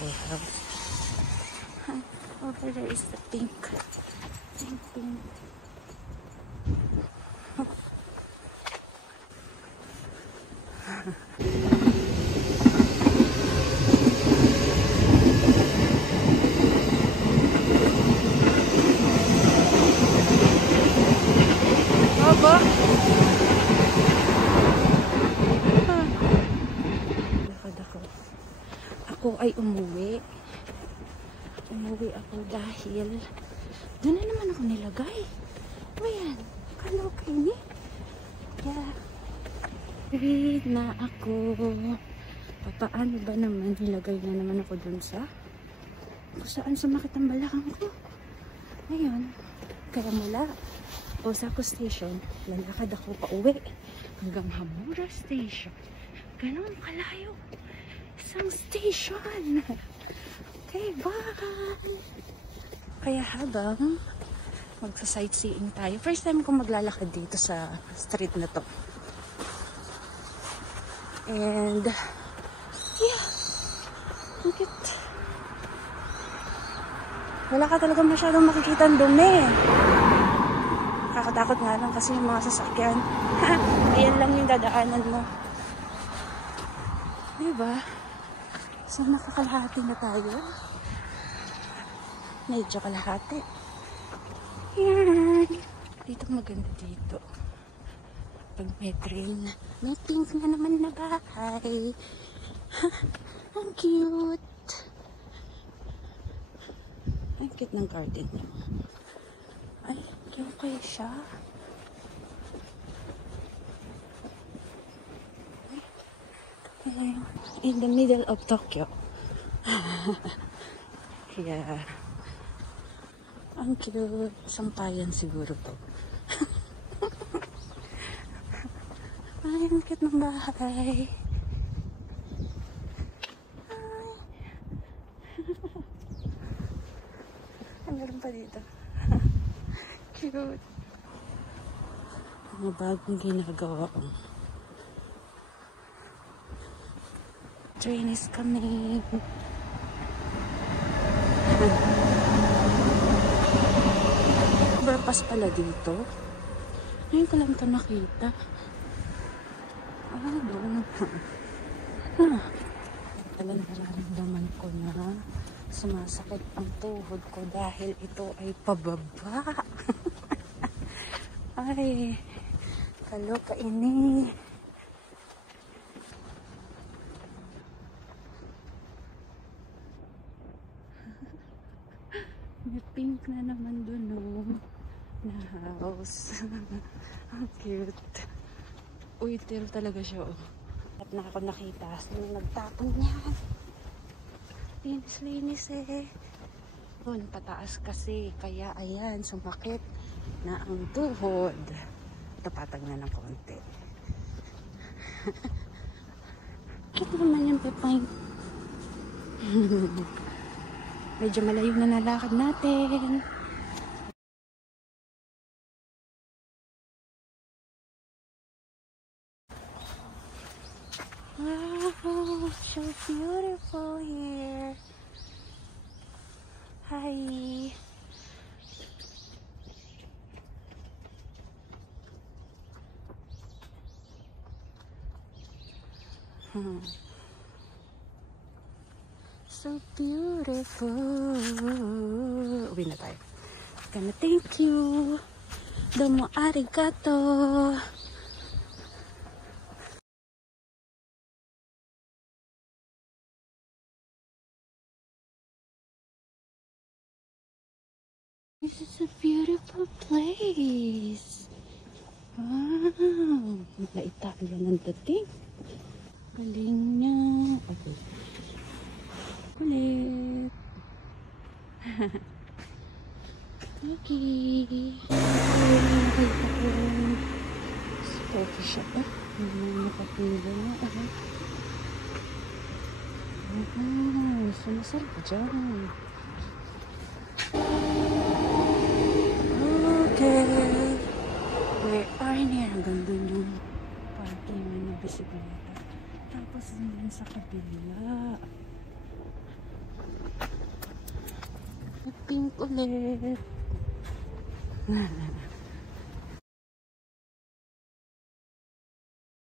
beautiful house. Over there is the pink. Pink. Ako ay umuwi ako dahil doon na naman ako nilagay. Ayan, kalokay ni. Yeah. Read na ako. Paano ba naman nilagay na naman ako doon sa kung saan sumakit ang balakang ko. Ngayon, kaya mula Osaka Station, lalakad ako pa uwi hanggang Hamura Station. Ganon kalayo. Isang station. Okay, bye! Kaya habang magsa-sightseeing tayo, first time ko maglalakad dito sa street na to. And, yeah, ang cute. Wala ka talaga masyadong makikita ang dumi. Kakatakot nga lang kasi yung mga sasakyan. Ayan lang yung dadaanan mo. Diba? So, nakakalahati na tayo. Medyo kalahati. Yan. Dito maganda dito. Pag may train. May pink na naman na bahay. Ang cute. Ang cute ng garden niyo. Ay, cute kayo siya. In the middle of Tokyo. Yeah. Ang cute. Sampayan siguro to. Ay, ang cute ng bahay. Ay. Meron pa dito. Cute. Mga bagong ginagawa ko. Train is coming. Overpass pala dito. Ngayon ko lang ito nakita. Doon. Talagang nararamdaman ko na sumasakit ang tuhod ko dahil ito ay pababa. Ay, kaloka ini. May pink na naman dun, no? Na house. Ang cute. Uitil talaga siya, oh. At na ako nakita. Sino nagtapon niyan? Linis eh. Doon, pataas kasi. Kaya, ayan, sumakit na ang tuhod. Tapatag na ng konti. Cute naman yung pepine. Medyo malayo na nalakad natin. Wow, so beautiful here. Hi. So beautiful. Uwi na tayo. Gonna thank you. Domo arigato. This is a beautiful place. Wow. Naka-Italia ng dating. Galing niya. Okay. Kulit. Okay. Nakita ko sa coffee shop. Nakapila na. Sumasarap dyan. Okay. We are near. Hanggang dun yung parking ng bisikleta. Tapos dun sa kabila. pink ulit.